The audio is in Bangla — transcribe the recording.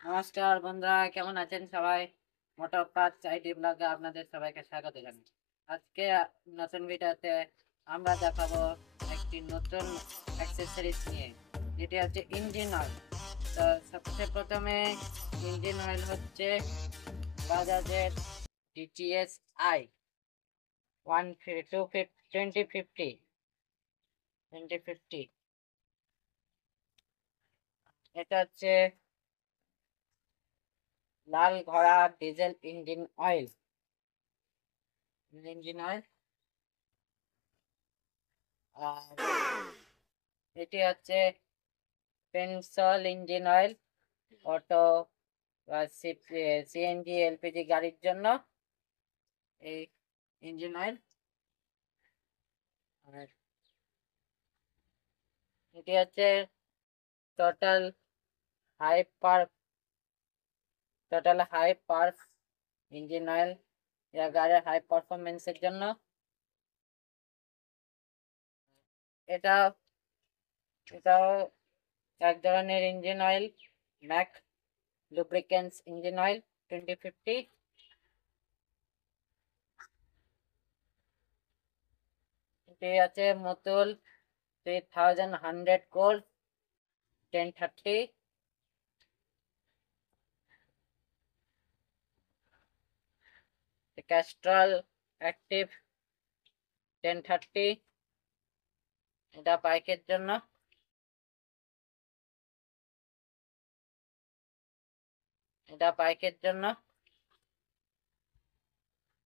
নমস্কার বন্ধুরা, কেমন আছেন সবাই? মোটর পার্টস আইডি ব্লগে আপনাদের সবাইকে স্বাগত জানাই। আজকে নতুন ভিডিওতে আমরা দেখাবো একটি নতুন অ্যাক্সেসরিজ নিয়ে, যেটি হচ্ছে ইঞ্জিন অয়েল। তো সবচেয়ে প্রথমে ইঞ্জিন অয়েল হচ্ছে বাজাজের ডিটিএস আই 2050। এটা হচ্ছে লাল ঘোড়া ডিজেল ইঞ্জিন অয়েল। আর এটি হচ্ছে পেনসল ইঞ্জিন অয়েল, অটো বা সিএনজি এলপিজি গাড়ির জন্য এই ইঞ্জিন অয়েল। আর এটি হচ্ছে টোটাল হাই পার হাই পার ইঞ্জিন অয়েল, যা গাড়ির হাই পারফরমেন্সের জন্য। এটা এটাও এক ধরনের engine oil, Mac lubricants engine oil 2050। এটি আছে মোতুল 3100 কোর 1030। ক্যাস্ট্রল অ্যাক্টিভ 1030, এটা বাইকের জন্য। এটা বাইকের জন্য